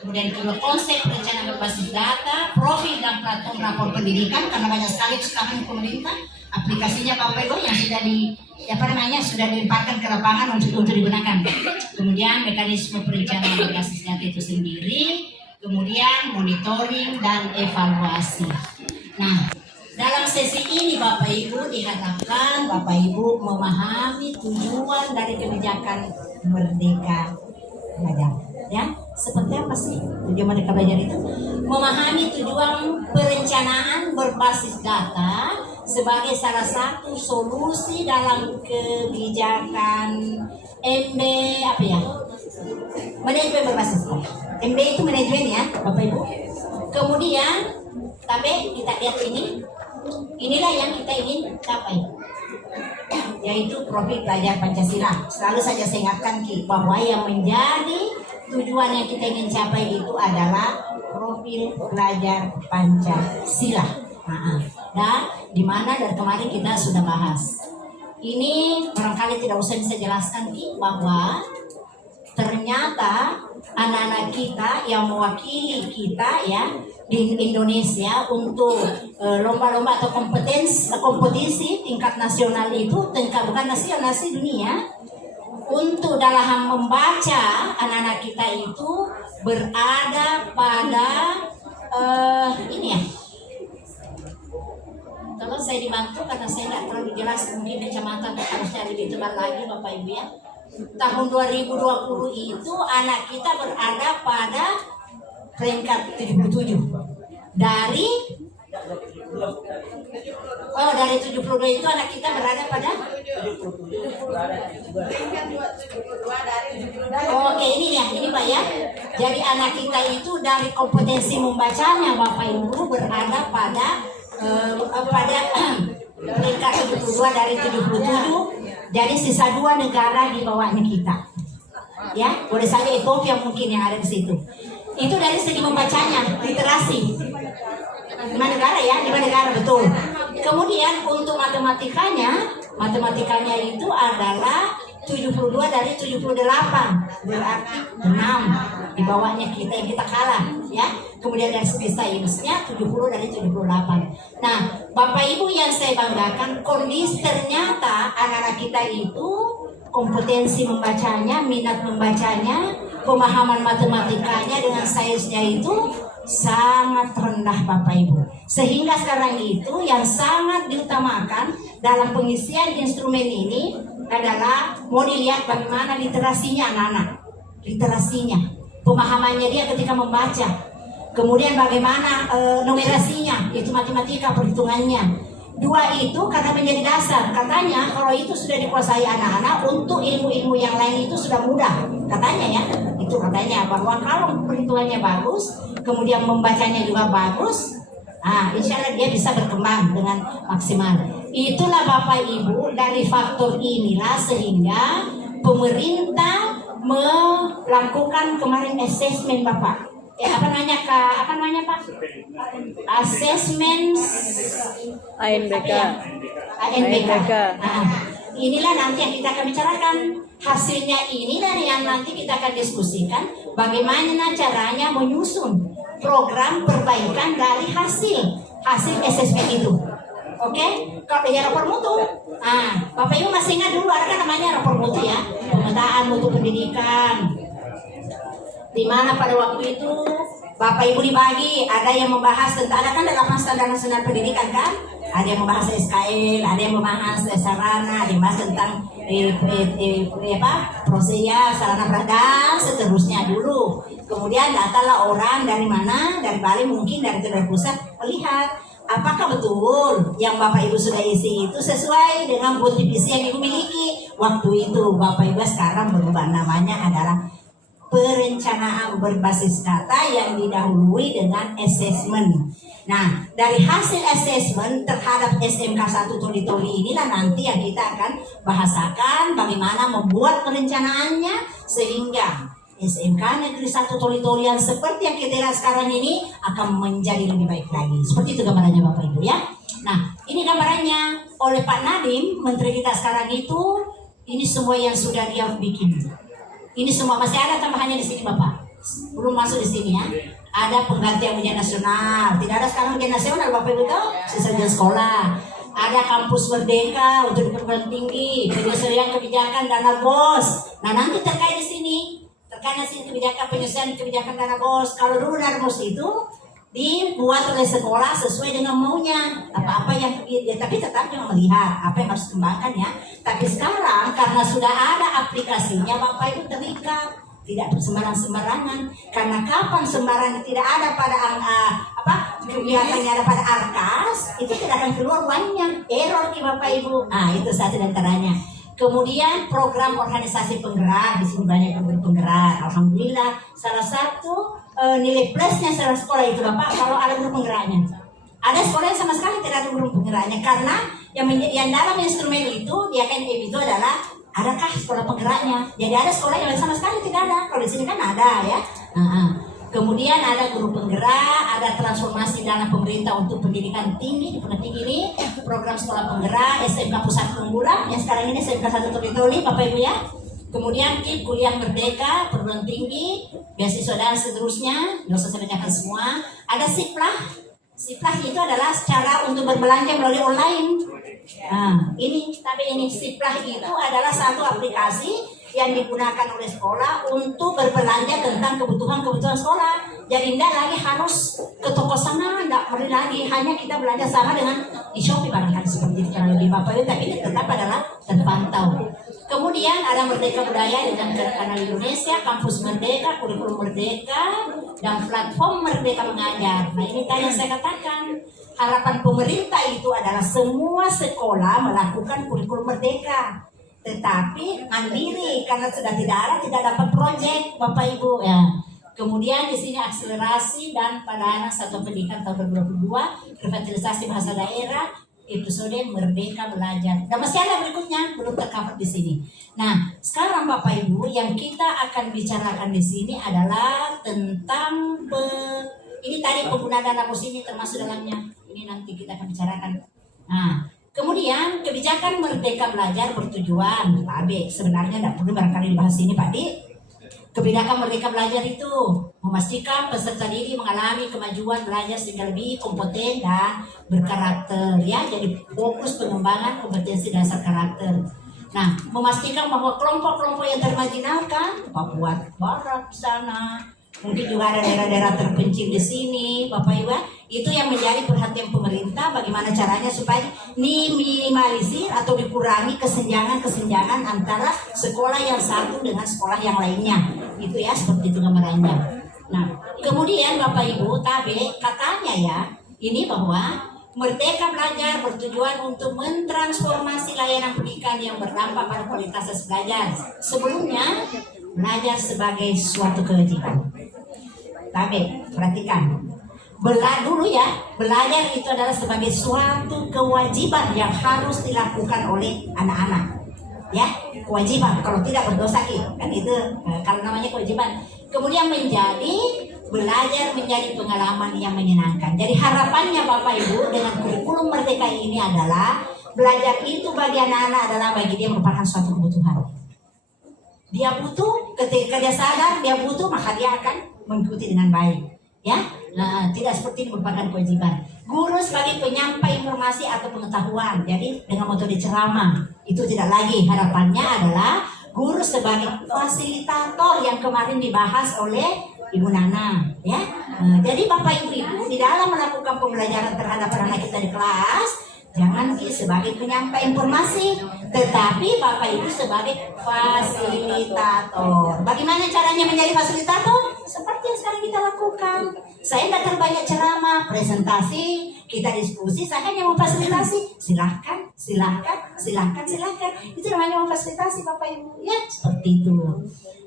Kemudian kedua, konsep rencana berbasis data, profil dan platform rapor pendidikan, karena banyak sekali sekarang pemerintah aplikasinya Bapak Ibu yang sudah dilemparkan ke lapangan untuk digunakan. Kemudian mekanisme perencanaan berbasis data itu sendiri, kemudian monitoring dan evaluasi. Nah, dalam sesi ini Bapak Ibu diharapkan Bapak Ibu memahami tujuan dari kebijakan Merdeka Belajar. Ya, seperti apa sih tujuan Merdeka Belajar itu? Memahami tujuan perencanaan berbasis data sebagai salah satu solusi dalam kebijakan MB manajemen berbasis data. MB itu manajemen ya Bapak Ibu. Kemudian tapi kita lihat inilah yang kita ingin capai, yaitu profil belajar Pancasila. Selalu saja saya ingatkan bahwa yang menjadi tujuan yang kita ingin capai itu adalah profil belajar Pancasila. Dan di mana dari kemarin kita sudah bahas. Ini barangkali tidak usah bisa jelaskan bahwa ternyata anak-anak kita yang mewakili kita ya di Indonesia untuk lomba-lomba atau kompetisi tingkat nasional itu bukan nasional dunia, untuk dalam membaca anak-anak kita itu berada pada kalau saya dibantu karena saya tidak terlalu jelas, mungkin kecamatan harusnya lebih tebal lagi Bapak Ibu ya. Tahun 2020 itu anak kita berada pada peringkat 77 dari 72 itu anak kita berada pada Oke, ini Pak ya. Jadi anak kita itu dari kompetensi membacanya Bapak Ibu berada pada peringkat 72 dari 77. Jadi sisa 2 negara di bawahnya kita. Ya, boleh saja Ethiopia mungkin yang ada di situ. Itu dari segi membacanya, literasi. 5 negara betul. Kemudian untuk matematikanya itu adalah 72 dari 78, berarti 6 di bawahnya kita yang kita kalah ya. Kemudian dari segi sainsnya 70 dari 78. Nah, Bapak Ibu yang saya banggakan, kondisi ternyata anak-anak kita itu kompetensi membacanya, minat membacanya, pemahaman matematikanya dengan sainsnya itu sangat rendah Bapak Ibu. Sehingga sekarang itu yang sangat diutamakan dalam pengisian instrumen ini adalah mau dilihat bagaimana literasinya anak-anak. Literasinya, pemahamannya dia ketika membaca. Kemudian bagaimana numerasinya, itu matematika, perhitungannya. 2 itu karena menjadi dasar. Katanya kalau itu sudah dikuasai anak-anak, untuk ilmu-ilmu yang lain itu sudah mudah. Katanya ya, itu katanya bahwa kalau perhitungannya bagus, kemudian membacanya juga bagus, insya Allah dia bisa berkembang dengan maksimal. Itulah Bapak Ibu, dari faktor inilah sehingga pemerintah melakukan kemarin assessment Bapak. Apa namanya Pak? Assessment ANBK. Inilah nanti yang kita akan bicarakan. Hasilnya inilah yang nanti kita akan diskusikan bagaimana caranya menyusun program perbaikan dari hasil assessment itu. Oke? Kalau ada rapor mutu. Bapak Ibu masih ingat dulu ada kan namanya rapor mutu ya? Pemetaan mutu pendidikan. Di mana pada waktu itu Bapak Ibu dibagi, ada yang membahas tentang, ada kan 8 standar nasional pendidikan kan? Ada yang membahas SKL, ada yang membahas sarana, ada yang membahas tentang proseya, sarana dan seterusnya dulu. Kemudian datanglah orang dari mana, dari Bali mungkin, dari pusat, melihat apakah betul yang Bapak Ibu sudah isi itu sesuai dengan bukti visi yang Ibu miliki waktu itu. Bapak Ibu sekarang berubah namanya adalah perencanaan berbasis data yang didahului dengan assessment. Nah, dari hasil assessment terhadap SMK 1 Toli-Toli inilah nanti yang kita akan bahasakan bagaimana membuat perencanaannya sehingga SMK Negeri 1 Toli-Toli yang seperti yang kita lihat sekarang ini akan menjadi lebih baik lagi. Seperti itu gambarannya Bapak Ibu ya. Nah, ini gambarannya oleh Pak Nadiem, Menteri kita sekarang itu, ini semua yang sudah dia bikin. Ini semua masih ada tambahannya di sini Bapak. belum masuk di sini ya. Ada penggantian ujian nasional. Tidak ada sekarang ujian nasional, Bapak Ibu tahu? Sisa ujian sekolah. Ada kampus merdeka untuk perguruan tinggi, penyesuaian kebijakan dana BOS. Nah, nanti terkait di sini, terkait di sini kebijakan penyesuaian kebijakan dana BOS. Kalau dulu dana BOS itu dibuat oleh sekolah sesuai dengan maunya, apa-apa yang ya, tapi tetap jangan melihat apa yang harus dikembangkan ya. Tapi sekarang karena sudah ada aplikasinya, Bapak Ibu terikat, tidak sembarangan, karena kapan sembarangan tidak ada pada kegiatannya ada pada Arkas, itu tidak akan keluar uangnya, error nih Bapak Ibu. Nah, itu satu di antaranya. Kemudian program organisasi penggerak, di sini banyak yang berpenggerak. Alhamdulillah, salah satu nilai plusnya salah sekolah itu Bapak, kalau ada guru penggeraknya. Ada sekolah yang sama sekali tidak ada guru penggeraknya, karena yang dalam instrumen itu dia kan itu adalah adakah sekolah penggeraknya. Jadi ada sekolah yang sama sekali tidak ada. Kalau di sini kan ada ya. Kemudian ada guru penggerak, ada transformasi dana pemerintah untuk pendidikan tinggi, ini program sekolah penggerak, SMK Pusat Unggulan, yang sekarang ini SMK 1 Toli, Bapak Ibu ya. Kemudian KIP kuliah merdeka, perguruan tinggi, beasiswa dan seterusnya, nggak usah saya bacakan semua. Ada Siplah. Siplah itu adalah cara untuk berbelanja melalui online. Ini Siplah itu adalah satu aplikasi yang digunakan oleh sekolah untuk berbelanja tentang kebutuhan sekolah. Jadi tidak lagi harus ke toko sana, tidak perlu lagi, hanya kita belanja sama dengan di Shopee barangkali seperti itu karena lebih Bapak Ibu, tapi ini tetap adalah terpantau. Kemudian ada Merdeka Budaya dengan Kanal Indonesia, Kampus Merdeka, Kurikulum Merdeka, dan platform Merdeka Mengajar. Nah, ini tadi yang saya katakan, harapan pemerintah itu adalah semua sekolah melakukan kurikulum merdeka, tetapi mandiri karena sudah tidak dapat proyek Bapak Ibu ya. Kemudian di sini akselerasi dan pelayanan satu pendidikan tahun 2022, revitalisasi bahasa daerah, episode Merdeka Belajar. Dan masih ada berikutnya belum tercover di sini. Nah, sekarang Bapak Ibu yang kita akan bicarakan di sini adalah tentang ini tadi penggunaan dana BOS ini termasuk dalamnya. Ini nanti kita akan bicarakan. Nah, kemudian kebijakan Merdeka Belajar bertujuan, Pak Abe, sebenarnya tidak perlu barangkali dibahas ini Pak Di. Kebijakan Merdeka Belajar itu memastikan peserta didik mengalami kemajuan belajar sehingga lebih kompeten dan berkarakter ya. Jadi fokus pengembangan kompetensi dasar karakter. Nah, memastikan bahwa kelompok-kelompok yang termarginalkan, Papua Barat sana, mungkin juga ada daerah-daerah terpencil di sini, Bapak Ibu, itu yang menjadi perhatian pemerintah. Bagaimana caranya supaya minimalisir atau dikurangi kesenjangan antara sekolah yang satu dengan sekolah yang lainnya. Itu ya, seperti itu gambarannya. Nah, kemudian Bapak Ibu, tapi katanya ya, ini bahwa Merdeka Belajar bertujuan untuk mentransformasi layanan pendidikan yang berdampak pada kualitas belajar. Sebelumnya, belajar sebagai suatu kewajiban. Tapi perhatikan, dulu ya, belajar itu adalah sebagai suatu kewajiban yang harus dilakukan oleh anak-anak. Ya, kewajiban. Kalau tidak berdosa kan itu kalau namanya kewajiban. Kemudian belajar menjadi pengalaman yang menyenangkan. Jadi harapannya Bapak Ibu dengan kurikulum merdeka ini adalah belajar itu bagi anak-anak adalah bagi dia merupakan suatu kebutuhan. Dia butuh, ketika dia sadar dia butuh, maka dia akan mengikuti dengan baik. Ya, nah, tidak seperti ini merupakan kewajiban. Guru sebagai penyampai informasi atau pengetahuan. Jadi dengan metode ceramah itu tidak lagi, harapannya adalah guru sebagai fasilitator yang kemarin dibahas oleh Ibu Nana, ya. Jadi Bapak Ibu di dalam melakukan pembelajaran terhadap anak kita di kelas, jangan sebagai penyampai informasi, tetapi Bapak Ibu sebagai fasilitator. Bagaimana caranya menjadi fasilitator? Seperti yang sekarang kita lakukan. Saya tidak terbanyak ceramah, presentasi, kita diskusi, saya hanya memfasilitasi. Silahkan. Itu namanya memfasilitasi Bapak Ibu. Ya, seperti itu.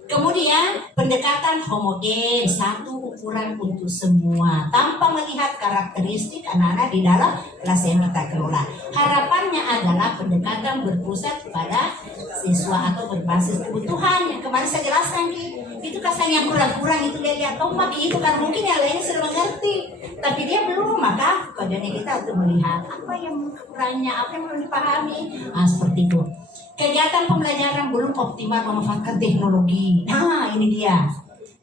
Kemudian pendekatan homogen, satu ukuran untuk semua, tanpa melihat karakteristik anak-anak di dalam kelas yang kita kelola. Harapannya adalah pendekatan berpusat pada siswa atau berbasis kebutuhan yang kemarin saya jelaskan itu kasar yang kurang-kurang itu dia lihat itu karena mungkin yang lain sudah mengerti tapi dia belum, maka kodenya kita untuk melihat apa yang kurangnya, apa yang belum dipahami. Nah, seperti itu. Kegiatan pembelajaran belum optimal memanfaatkan teknologi. Nah, ini dia.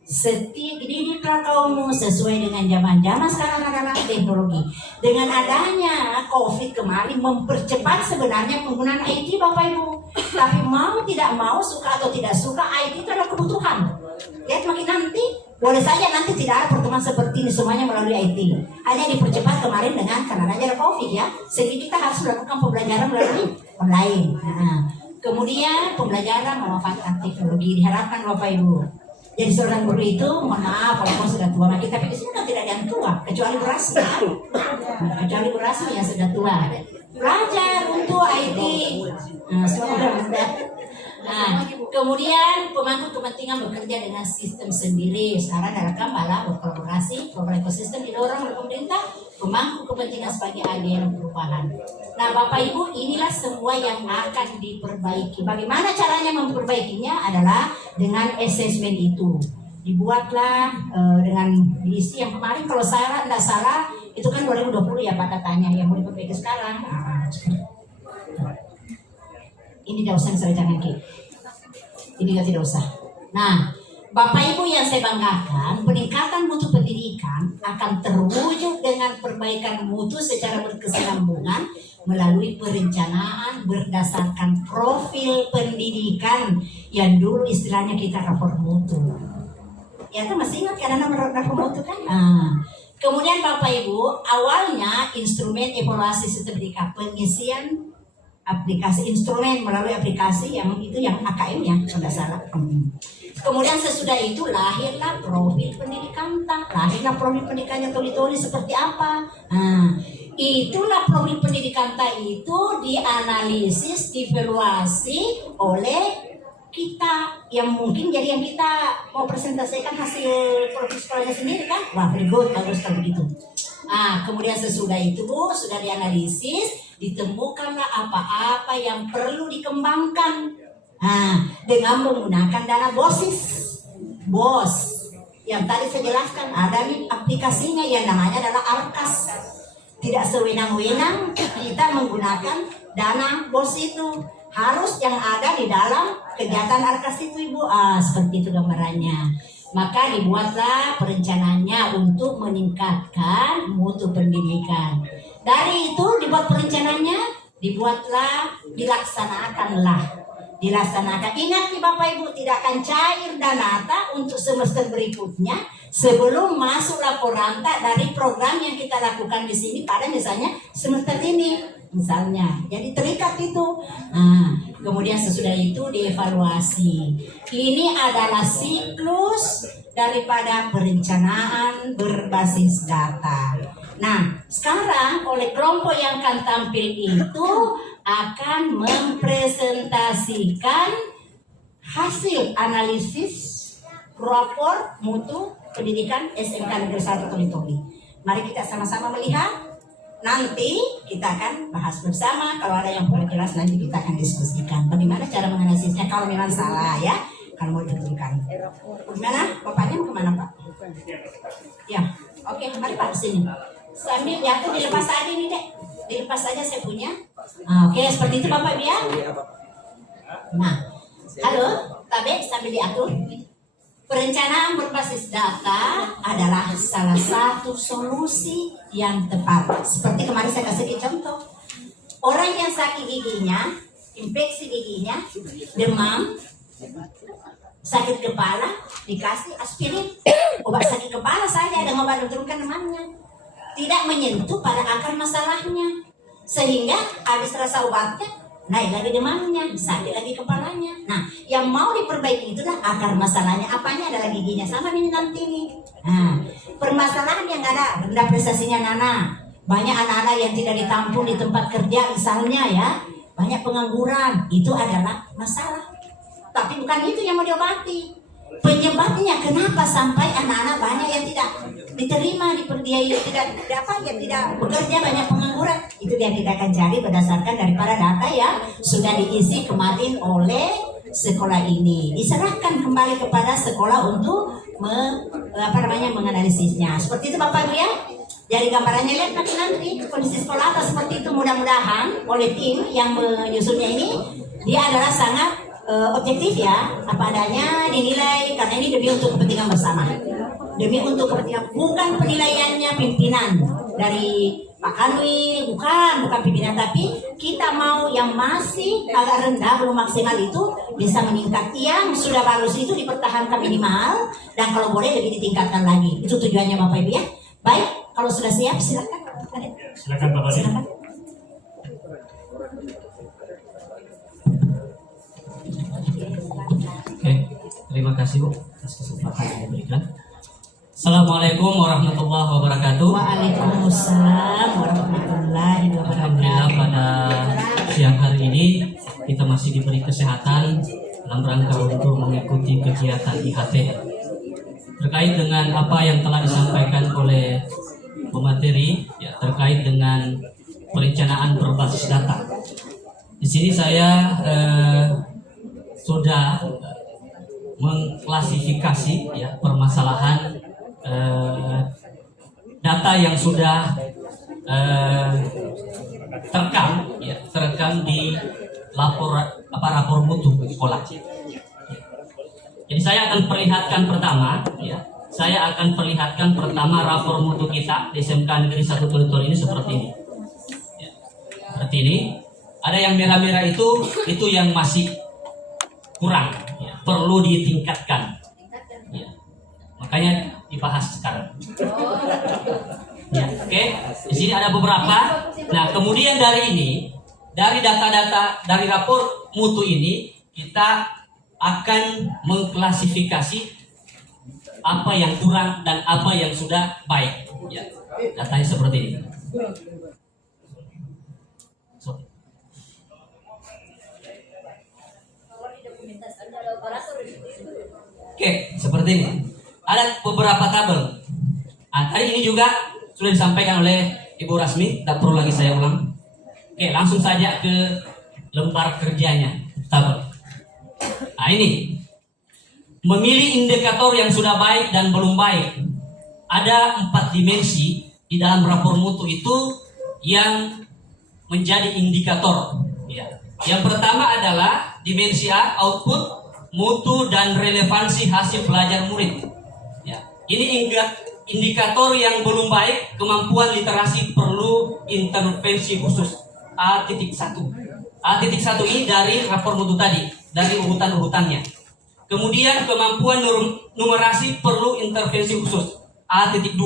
Didiklah kaummu sesuai dengan zaman sekarang adalah teknologi. Dengan adanya COVID kemarin mempercepat sebenarnya penggunaan IT Bapak Ibu. Tapi mau tidak mau, suka atau tidak suka, IT itu adalah kebutuhan. Lihat makin nanti, boleh saja nanti tidak ada pertemuan seperti ini semuanya melalui IT. Hanya dipercepat kemarin dengan karena ada COVID ya. Sehingga kita harus melakukan pembelajaran melalui online. Nah, kemudian pembelajaran memanfaatkan teknologi diharapkan Bapak Ibu. Jadi seorang guru itu, mohon maaf kalau sudah tua, nah, tapi di sini kan tidak ada yang tua, kecuali Bu Rasmi ya. Kecuali Bu Rasmi yang sudah tua. Belajar untuk IT. Nah, kemudian pemangku kepentingan bekerja dengan sistem sendiri. Sekarang dalam malah berkolaborasi, program ekosistem didorong oleh pemerintah, pemangku kepentingan sebagai agen perubahan. Nah, Bapak Ibu, inilah semua yang akan diperbaiki. Bagaimana caranya memperbaikinya adalah dengan asesmen itu. Dibuatlah dengan diisi yang kemarin kalau saya tidak salah itu kan 2020 ya Pak katanya yang mau diperbaiki sekarang. Ini tidak usah diserahkan lagi. Ini tidak usah. Nah, Bapak Ibu yang saya banggakan, peningkatan mutu pendidikan akan terwujud dengan perbaikan mutu secara berkesinambungan melalui perencanaan berdasarkan profil pendidikan yang dulu istilahnya kita rapor mutu. Ya, itu masih ingat karena rapor mutu kan? Kemudian Bapak Ibu, awalnya instrumen evaluasi sistem pendidikan pengisian aplikasi instrumen melalui aplikasi yang itu yang AKM ya sudah salah. Kemudian sesudah itu lahirlah profil pendidikan, lahirlah profil pendidikannya toli-toli seperti apa. Itulah profil pendidikan itu dianalisis, dievaluasi oleh kita yang mungkin jadi yang kita mau presentasikan hasil profil sekolahnya sendiri kan. Wah, very good, bagus kalau begitu. Kemudian sesudah itu sudah dianalisis, ditemukanlah apa-apa yang perlu dikembangkan dengan menggunakan dana BOS yang tadi saya jelaskan. Ada nih aplikasinya yang namanya adalah ARKAS. Tidak sewenang-wenang kita menggunakan dana BOS itu, harus yang ada di dalam kegiatan ARKAS itu Ibu. Seperti itu gambarannya. Maka dibuatlah perencanaannya untuk meningkatkan mutu pendidikan. Dari itu dibuat perencanaannya, dilaksanakan. Ingat nih Bapak Ibu, tidak akan cair dana untuk semester berikutnya sebelum masuk laporan dari program yang kita lakukan di sini pada misalnya semester ini. Misalnya, jadi terikat itu. Kemudian sesudah itu dievaluasi. Ini adalah siklus daripada perencanaan berbasis data. Nah, sekarang oleh kelompok yang akan tampil itu akan mempresentasikan hasil analisis rapor mutu pendidikan SMK Negeri 1 Toli-Toli. Mari kita sama-sama melihat. Nanti kita akan bahas bersama. Kalau ada yang kurang jelas nanti kita akan diskusikan bagaimana cara menganalisisnya kalau memang salah ya, kalau mau dibetulkan. Gimana? Bapaknya mau kemana Pak? Ya, oke, mari Pak sini. Sambil jatuh dilepas aja nih Dek. Dilepas aja saya punya. Oke, seperti itu Bapak ya. Nah, halo, Tabe sambil diatur. Perencanaan berbasis data adalah salah satu solusi yang tepat. Seperti kemarin saya kasih contoh. Orang yang sakit giginya, infeksi giginya, demam, sakit kepala, dikasih aspirin. Obat sakit kepala saja dengan obat menurunkan demamnya. Tidak menyentuh pada akar masalahnya. Sehingga habis rasa obatnya, naik lagi demamnya, sakit lagi kepalanya. Nah, yang mau diperbaiki itulah akar masalahnya. Apanya adalah giginya. Sama ini nanti nih. Permasalahan yang ada, rendah prestasinya Nana. Banyak anak-anak yang tidak ditampung di tempat kerja misalnya ya. Banyak pengangguran. Itu adalah masalah. Tapi bukan itu yang mau diobati. Penyebabnya kenapa sampai anak-anak banyak yang tidak diterima, diperbiayai, tidak bekerja, banyak pengangguran. Itu yang kita akan cari berdasarkan daripada data yang sudah diisi kemarin oleh sekolah ini. Diserahkan kembali kepada sekolah untuk menganalisisnya. Seperti itu Bapak Ibu ya. Jadi gambarannya lihat nanti kondisi sekolah atau seperti itu. Mudah-mudahan oleh tim yang menyusunnya ini dia adalah sangat objektif ya, apa adanya, dinilai karena ini demi untuk kepentingan bersama, demi untuk kepentingan, bukan penilaiannya pimpinan dari Pak Kanwil, bukan pimpinan, tapi kita mau yang masih agak rendah, belum maksimal itu bisa meningkat, yang sudah bagus itu dipertahankan minimal, dan kalau boleh lebih ditingkatkan lagi. Itu tujuannya Bapak Ibu ya. Baik, kalau sudah siap silakan. Silakan Pak Badi. Silakan. Oke, terima kasih Bu atas kesempatan yang diberikan. Assalamualaikum warahmatullahi wabarakatuh. Waalaikumsalam warahmatullahi wabarakatuh. Alhamdulillah pada siang hari ini kita masih diberi kesehatan dalam rangka untuk mengikuti kegiatan IHT terkait dengan apa yang telah disampaikan oleh pemateri ya, terkait dengan perencanaan berbasis data. Di sini saya sudah mengklasifikasi ya permasalahan data yang sudah terekam di rapor mutu sekolah. Jadi saya akan perlihatkan pertama rapor mutu kita di SMK Negeri 1 Tulitur ini seperti ini. Ya, seperti ini. Ada yang merah-merah itu yang masih kurang, ya, perlu ditingkatkan. Ya. Makanya dibahas sekarang. Ya, oke. Di sini ada beberapa. Nah, kemudian dari data-data dari rapor mutu ini kita akan mengklasifikasi apa yang kurang dan apa yang sudah baik. Ya, datanya seperti ini. Oke, seperti ini. Ada beberapa tabel. Nah, tadi ini juga sudah disampaikan oleh Ibu Rasmi, tak perlu lagi saya ulang. Oke, langsung saja ke lembar kerjanya, tabel. Nah, ini memilih indikator yang sudah baik dan belum baik. Ada 4 dimensi di dalam rapor mutu itu yang menjadi indikator. Ya. Yang pertama adalah dimensi A, output, mutu dan relevansi hasil belajar murid. Ya. Ini indikator yang belum baik, kemampuan literasi perlu intervensi khusus. A.1. A.1 ini dari rapor mutu tadi, dari urutan-urutannya. Kemudian kemampuan numerasi perlu intervensi khusus. A.2.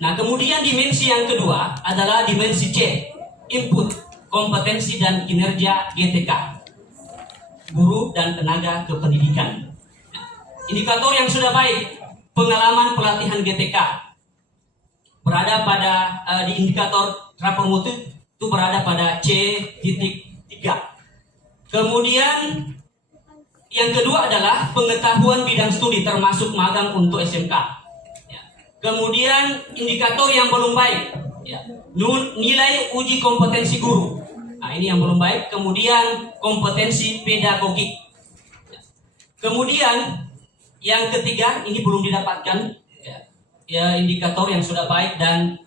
Nah, kemudian dimensi yang kedua adalah dimensi C, input, kompetensi dan kinerja GTK, guru dan tenaga kependidikan. Indikator yang sudah baik, pengalaman pelatihan GTK berada pada di indikator rapor mutu itu berada pada C.3. Kemudian yang kedua adalah pengetahuan bidang studi termasuk magang untuk SMK. Ya. Kemudian indikator yang belum baik, ya, nilai uji kompetensi guru. Nah, ini yang belum baik. Kemudian kompetensi pedagogik. Ya. Kemudian yang ketiga ini belum didapatkan, ya indikator yang sudah baik dan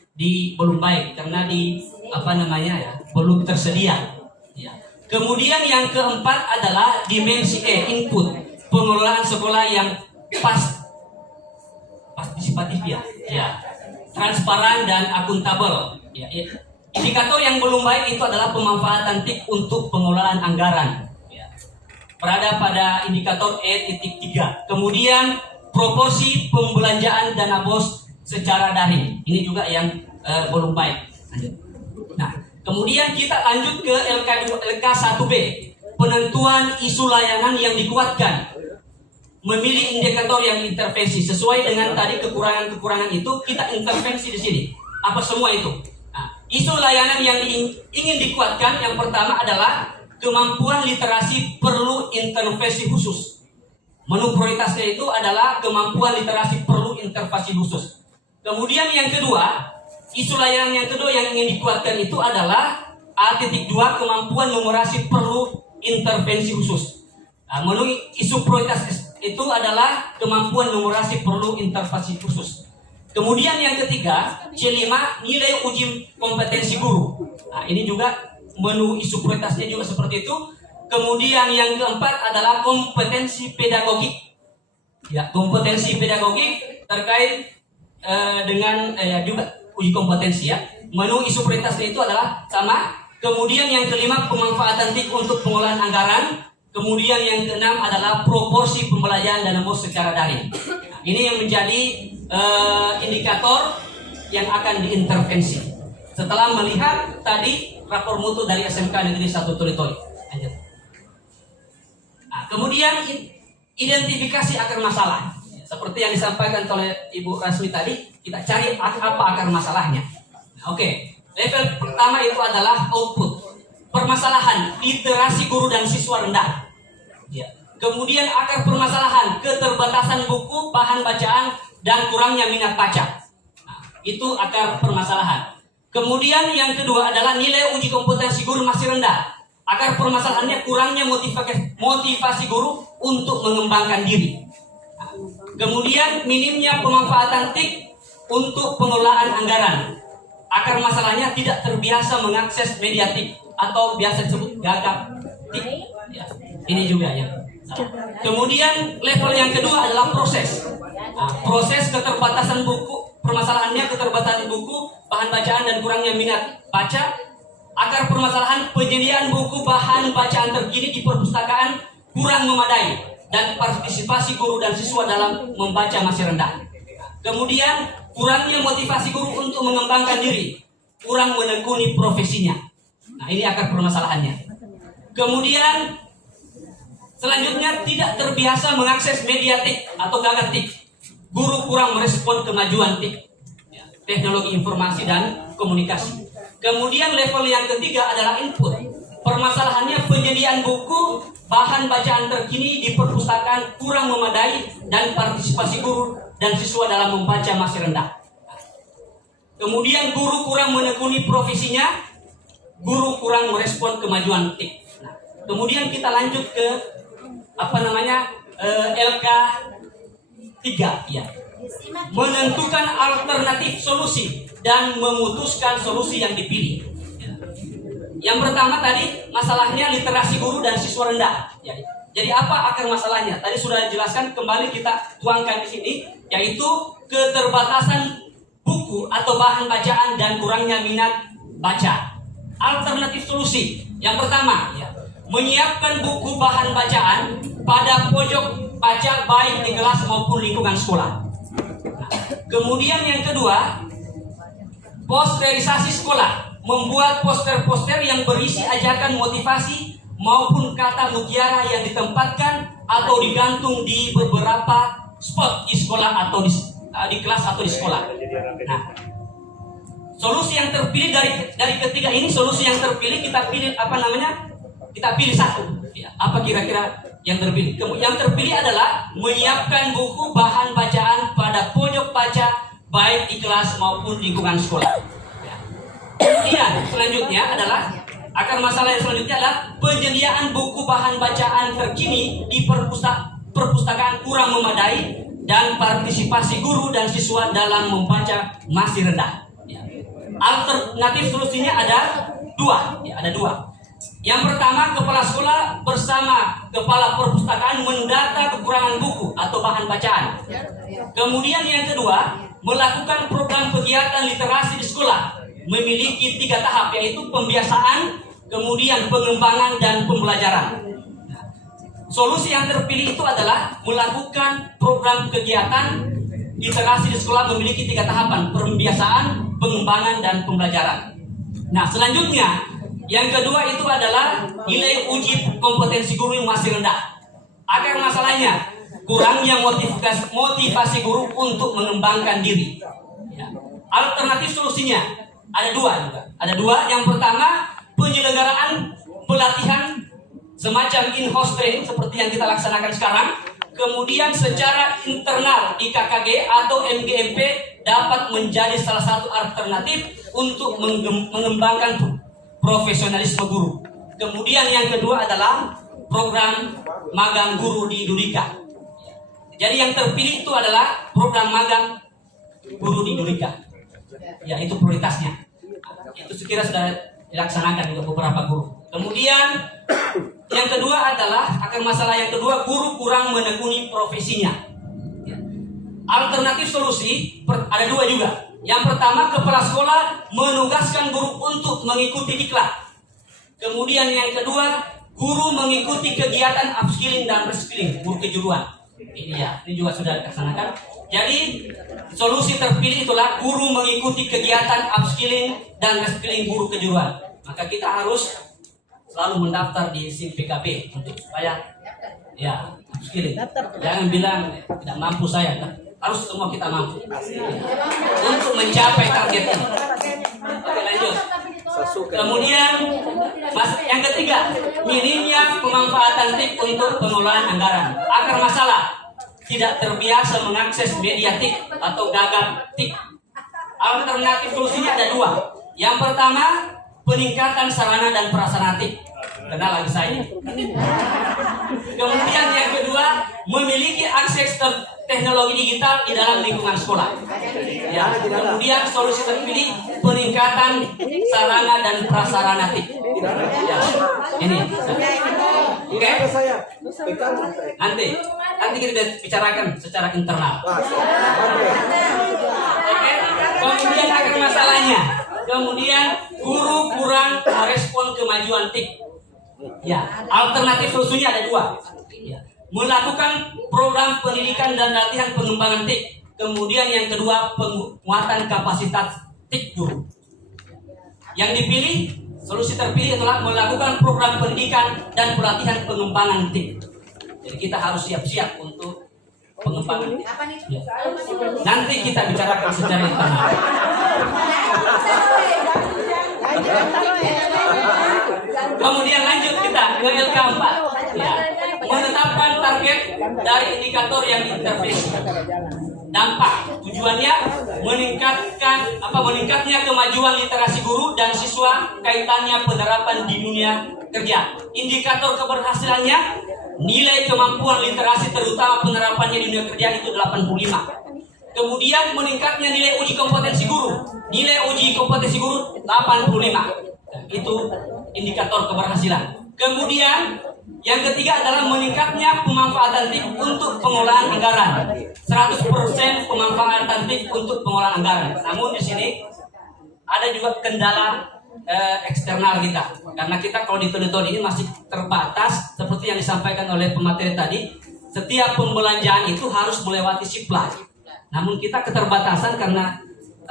belum baik karena belum tersedia. Ya. Kemudian yang keempat adalah dimensi E, input, pengelolaan sekolah yang partisipatif ya, transparan dan akuntabel. Ya. Indikator yang belum baik itu adalah pemanfaatan TIK untuk pengelolaan anggaran. Ya. Berada pada indikator E.3. Kemudian proporsi pembelanjaan dana BOS secara daring. Ini juga yang belum baik. Nah, kemudian kita lanjut ke LK1B, penentuan isu layanan yang dikuatkan. Memilih indikator yang intervensi sesuai dengan tadi kekurangan-kekurangan itu kita intervensi di sini. Apa semua itu? Nah, isu layanan yang ingin dikuatkan yang pertama adalah kemampuan literasi perlu intervensi khusus. Menu prioritasnya itu adalah kemampuan literasi perlu intervensi khusus. Kemudian yang kedua, isu layanan yang kedua yang ingin dikuatkan itu adalah A.2, kemampuan numerasi perlu intervensi khusus. Nah, menu isu prioritas itu adalah kemampuan numerasi perlu intervensi khusus. Kemudian yang ketiga, C5, nilai uji kompetensi guru. Nah, ini juga menu isu prioritasnya juga seperti itu. Kemudian yang keempat adalah kompetensi pedagogik. Ya, kompetensi pedagogik terkait dengan juga uji kompetensi ya. Menu isu prioritasnya itu adalah sama. Kemudian yang kelima pemanfaatan TIK untuk pengolahan anggaran. Kemudian yang keenam adalah proporsi pembelajaran dan MOS secara daring. Nah, ini yang menjadi indikator yang akan diintervensi. Setelah melihat tadi rapor mutu dari SMK Negeri 1 Toli-Toli. Nah, kemudian identifikasi akar masalah. Seperti yang disampaikan oleh Ibu Rasmi tadi, kita cari apa akar masalahnya. Oke, level pertama itu adalah output. Permasalahan literasi guru dan siswa rendah. Ya. Kemudian akar permasalahan keterbatasan buku, bahan bacaan, dan kurangnya minat baca. Nah, itu akar permasalahan. Kemudian yang kedua adalah nilai uji kompetensi guru masih rendah. Akar permasalahannya kurangnya motivasi guru untuk mengembangkan diri. Nah, kemudian minimnya pemanfaatan TIK untuk pengelolaan anggaran. Akar masalahnya tidak terbiasa mengakses media TIK atau biasa disebut gagap TIK. Ya, ini juga ya. Kemudian level yang kedua adalah proses. Nah, proses keterbatasan buku, permasalahannya keterbatasan buku, bahan bacaan dan kurangnya minat baca. Akar permasalahan penyediaan buku bahan bacaan terkini di perpustakaan kurang memadai dan partisipasi guru dan siswa dalam membaca masih rendah. Kemudian kurangnya motivasi guru untuk mengembangkan diri, kurang menekuni profesinya. Nah, ini akar permasalahannya. Kemudian selanjutnya tidak terbiasa mengakses media TIK atau gagap TIK. Guru kurang merespon kemajuan TIK, teknologi informasi dan komunikasi. Kemudian level yang ketiga adalah input. Permasalahannya penyediaan buku, bahan bacaan terkini di perpustakaan kurang memadai dan partisipasi guru dan siswa dalam membaca masih rendah. Kemudian guru kurang menekuni profesinya, guru kurang merespon kemajuan TIK. Nah, kemudian kita lanjut ke LK 3 ya. Menentukan alternatif solusi dan memutuskan solusi yang dipilih. Yang pertama tadi masalahnya literasi guru dan siswa rendah. Jadi apa akar masalahnya? Tadi sudah dijelaskan, kembali kita tuangkan di sini, yaitu keterbatasan buku atau bahan bacaan dan kurangnya minat baca. Alternatif solusi yang pertama, menyiapkan buku bahan bacaan pada pojok baca baik di kelas maupun lingkungan sekolah. Kemudian yang kedua, posterisasi sekolah, membuat poster-poster yang berisi ajakan motivasi maupun kata mutiara yang ditempatkan atau digantung di beberapa spot di sekolah atau di kelas atau di sekolah. Nah, solusi yang terpilih dari ketiga ini, solusi yang terpilih kita pilih kita pilih satu. Apa kira-kira yang terpilih? Yang terpilih adalah menyiapkan buku bahan bacaan pada pojok baca baik di kelas maupun lingkungan sekolah. Kemudian selanjutnya adalah akar masalah yang selanjutnya adalah penyediaan buku bahan bacaan terkini di perpustakaan kurang memadai dan partisipasi guru dan siswa dalam membaca masih rendah. Alternatif solusinya ada dua. Yang pertama, kepala sekolah bersama kepala perpustakaan mendata kekurangan buku atau bahan bacaan. Kemudian yang kedua, melakukan program kegiatan literasi di sekolah, memiliki 3 tahap, yaitu pembiasaan, kemudian pengembangan dan pembelajaran. Solusi yang terpilih itu adalah melakukan program kegiatan literasi di sekolah memiliki 3 tahapan, pembiasaan, pengembangan dan pembelajaran. Nah, selanjutnya yang kedua itu adalah nilai uji kompetensi guru yang masih rendah. Akar masalahnya kurangnya motivasi guru untuk mengembangkan diri. Alternatif solusinya ada dua. Yang pertama, penyelenggaraan pelatihan semacam in-house training seperti yang kita laksanakan sekarang. Kemudian secara internal di KKG atau MGMP dapat menjadi salah satu alternatif untuk mengembangkan profesionalisme guru. Kemudian yang kedua adalah program magang guru di Dudika. Jadi yang terpilih itu adalah program magang guru di Dudika. Ya, itu prioritasnya. Itu sekira sudah dilaksanakan untuk beberapa guru. Kemudian Yang kedua adalah akar masalah yang kedua, guru kurang menekuni profesinya. Alternatif solusi ada dua juga. Yang pertama, kepala sekolah menugaskan guru untuk mengikuti diklat. Kemudian yang kedua, guru mengikuti kegiatan upskilling dan reskilling, guru kejuruan. Ini juga sudah dilaksanakan. Jadi solusi terpilih itulah guru mengikuti kegiatan upskilling dan reskilling guru kejuruan. Maka kita harus selalu mendaftar di SIM PKP untuk supaya ya upskilling. Jangan bilang tidak mampu saya, harus semua kita mampu untuk mencapai target ini. Oke, lanjut. Kemudian yang ketiga, minimnya pemanfaatan TIK untuk pengelolaan anggaran. Akar masalah tidak terbiasa mengakses media TIK atau gagap TIK. Alternatif solusinya ada dua. Yang pertama, peningkatan sarana dan prasarana TIK. Kenal lagi saya. Kemudian yang kedua, memiliki akses teknologi digital di dalam lingkungan sekolah. Ya. Kemudian solusi terpilih peningkatan sarana dan prasarana TIK. Ya. Ini. Oke. Nanti kita bicarakan secara internal. Oke. Kemudian akar masalahnya. Kemudian guru kurang merespon kemajuan TIK. Ya, alternatif solusinya ada dua. Ya. Melakukan program pendidikan dan latihan pengembangan TIK. Kemudian yang kedua, penguatan kapasitas TIK guru. Yang dipilih, solusi terpilih adalah melakukan program pendidikan dan pelatihan pengembangan TIK. Jadi kita harus siap-siap untuk pengembangan TIK. Ya. Nanti kita bicarakan secara internal. Kemudian lanjut kita ke LK4. Ya. Menetapkan target dari indikator yang diintervensi. Dampak tujuannya meningkatnya kemajuan literasi guru dan siswa, kaitannya penerapan di dunia kerja. Indikator keberhasilannya nilai kemampuan literasi terutama penerapannya di dunia kerja itu 85. Kemudian meningkatnya nilai uji kompetensi guru. Nilai uji kompetensi guru 85. Itu indikator keberhasilan. Kemudian yang ketiga adalah meningkatnya pemanfaatan TIK untuk pengelolaan anggaran. 100% pemanfaatan TIK untuk pengelolaan anggaran. Namun di sini ada juga kendala eksternal kita. Karena kita kalau di tahun ini masih terbatas seperti yang disampaikan oleh pemateri tadi. Setiap pembelanjaan itu harus melewati supply. Namun kita keterbatasan karena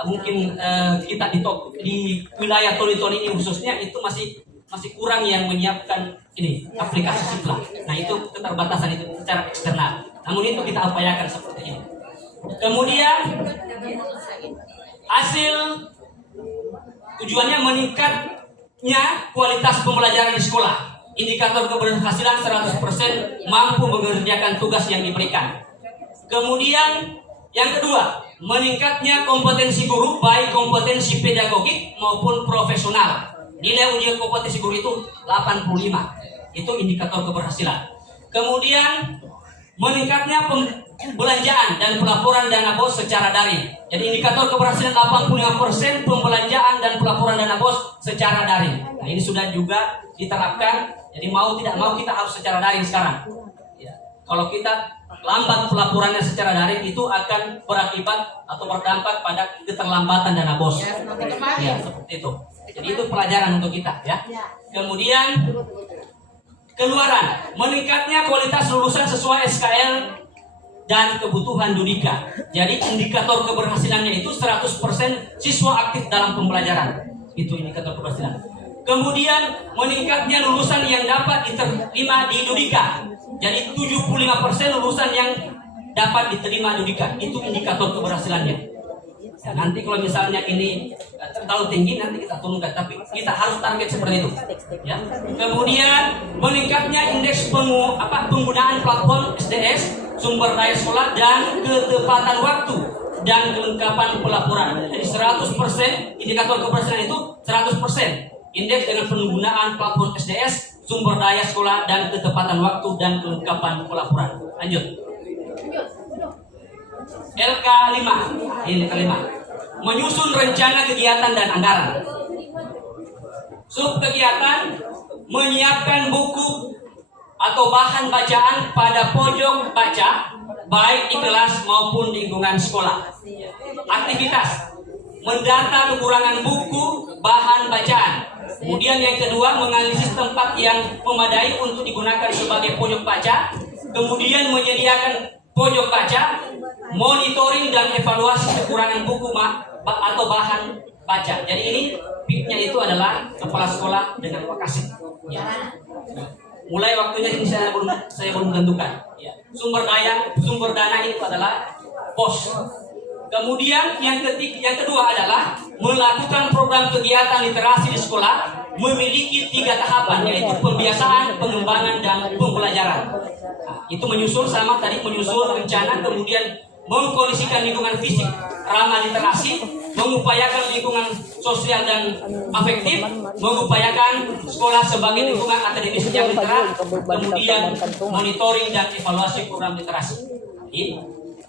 mungkin kita di wilayah Toli-Toli ini khususnya itu masih kurang yang menyiapkan ini aplikasi supply. Nah itu keterbatasan itu secara eksternal. Namun itu kita upayakan seperti ini. Kemudian hasil tujuannya meningkatnya kualitas pembelajaran di sekolah. Indikator keberhasilan 100% mampu mengerjakan tugas yang diberikan. Kemudian yang kedua, meningkatnya kompetensi guru baik kompetensi pedagogik maupun profesional. Nilai ujian kompetensi guru itu 85. Itu indikator keberhasilan. Kemudian meningkatnya pembelanjaan dan pelaporan dana BOS secara daring. Jadi indikator keberhasilan 85% pembelanjaan dan pelaporan dana BOS secara daring. Nah, ini sudah juga diterapkan. Jadi mau tidak mau kita harus secara daring sekarang. Ya. Kalau kita lambat pelaporannya secara daring itu akan berakibat atau berdampak pada keterlambatan dana BOS. Ya, seperti itu. Jadi itu pelajaran untuk kita ya. Kemudian keluaran, meningkatnya kualitas lulusan sesuai SKL dan kebutuhan Dudika. Jadi indikator keberhasilannya itu 100% siswa aktif dalam pembelajaran. Itu indikator keberhasilan. Kemudian meningkatnya lulusan yang dapat diterima di Dudika. Jadi 75% lulusan yang dapat diterima Dudika. Itu indikator keberhasilannya. Ya, nanti kalau misalnya ini terlalu tinggi nanti kita turunkan, tapi kita harus target seperti itu. Ya. Kemudian meningkatnya indeks penggunaan platform SDS, sumber daya sekolah dan ketepatan waktu dan kelengkapan pelaporan. Jadi 100% indikator keberhasilan itu 100%. Indeks dengan penggunaan platform SDS, sumber daya sekolah dan ketepatan waktu dan kelengkapan pelaporan. Lanjut. LK5, ini kelima, menyusun rencana kegiatan dan anggaran. Sub kegiatan menyiapkan buku atau bahan bacaan pada pojok baca, baik di kelas maupun di lingkungan sekolah. Aktivitas mendata kekurangan buku, bahan bacaan. Kemudian yang kedua, menganalisis tempat yang memadai untuk digunakan sebagai pojok baca. Kemudian menyediakan pojok baca, monitoring dan evaluasi kekurangan buku atau bahan baca. Jadi ini PIK-nya itu adalah kepala sekolah dengan Wakasek. Ya. Mulai waktunya ini saya belum tentukan. Ya. Sumber dana itu adalah pos. Kemudian yang kedua adalah melakukan program kegiatan literasi di sekolah, memiliki 3 tahapan, yaitu pembiasaan, pengembangan, dan pembelajaran. Nah, itu menyusul rencana, kemudian mengkondisikan lingkungan fisik ramah literasi, mengupayakan lingkungan sosial dan afektif, mengupayakan sekolah sebagai lingkungan akademis yang literat, kemudian monitoring dan evaluasi program literasi.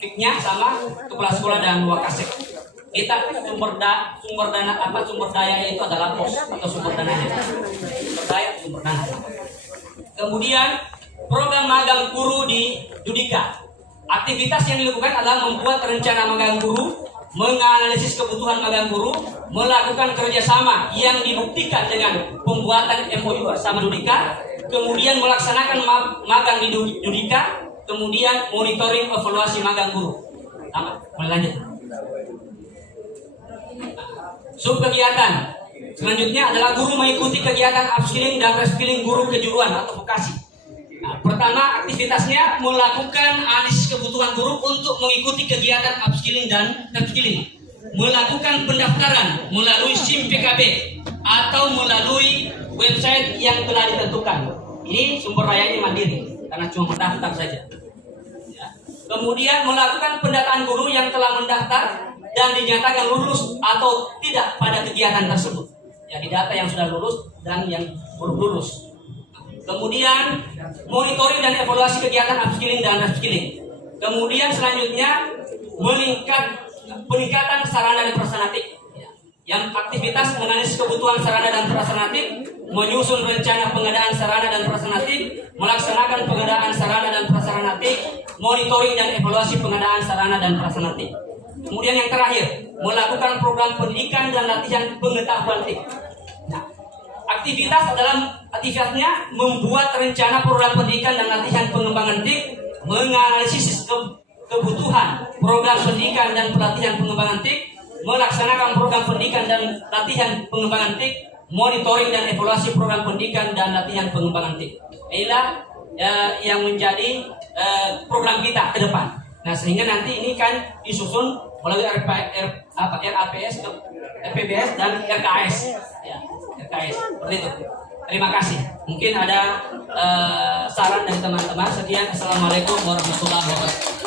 PIK-nya sama kepala sekolah dan Wakasek. Kita sumber daya itu adalah pos atau sumber dananya. Sumber dana. Kemudian program magang guru di Dudika. Aktivitas yang dilakukan adalah membuat rencana magang guru, menganalisis kebutuhan magang guru, melakukan kerjasama yang dibuktikan dengan pembuatan MOU bersama Dudika, kemudian melaksanakan magang di Dudika, kemudian monitoring evaluasi magang guru. Lanjut. Sub kegiatan selanjutnya adalah guru mengikuti kegiatan upskilling dan reskilling guru kejuruan atau vokasi. Nah, pertama, aktivitasnya melakukan analisis kebutuhan guru untuk mengikuti kegiatan upskilling dan reskilling, melakukan pendaftaran melalui SIM PKB atau melalui website yang telah ditentukan. Ini sumber dayanya mandiri karena cuma mendaftar saja. Ya. Kemudian melakukan pendataan guru yang telah mendaftar dan dinyatakan lulus atau tidak pada kegiatan tersebut. Ya, didata yang sudah lulus dan yang belum lulus. Kemudian monitoring dan evaluasi kegiatan upskilling dan reskilling. Kemudian selanjutnya peningkatan sarana dan prasarana TIK. Yang aktivitas menganalisis kebutuhan sarana dan prasarana TIK, menyusun rencana pengadaan sarana dan prasarana TIK, melaksanakan pengadaan sarana dan prasarana TIK, monitoring dan evaluasi pengadaan sarana dan prasarana TIK. Kemudian yang terakhir, melakukan program pendidikan dan latihan pengetahuan TIK. Nah, aktivitasnya membuat rencana program pendidikan dan latihan pengembangan TIK, menganalisis kebutuhan program pendidikan dan pelatihan pengembangan TIK, melaksanakan program pendidikan dan latihan pengembangan TIK, monitoring dan evaluasi program pendidikan dan latihan pengembangan TIK. Inilah yang menjadi program kita ke depan. Nah, sehingga nanti ini kan disusun melalui RAPS, RPBS dan RKS. Ya, RKS. Seperti itu. Terima kasih. Mungkin ada saran dari teman-teman. Sekian. Assalamualaikum warahmatullahi wabarakatuh.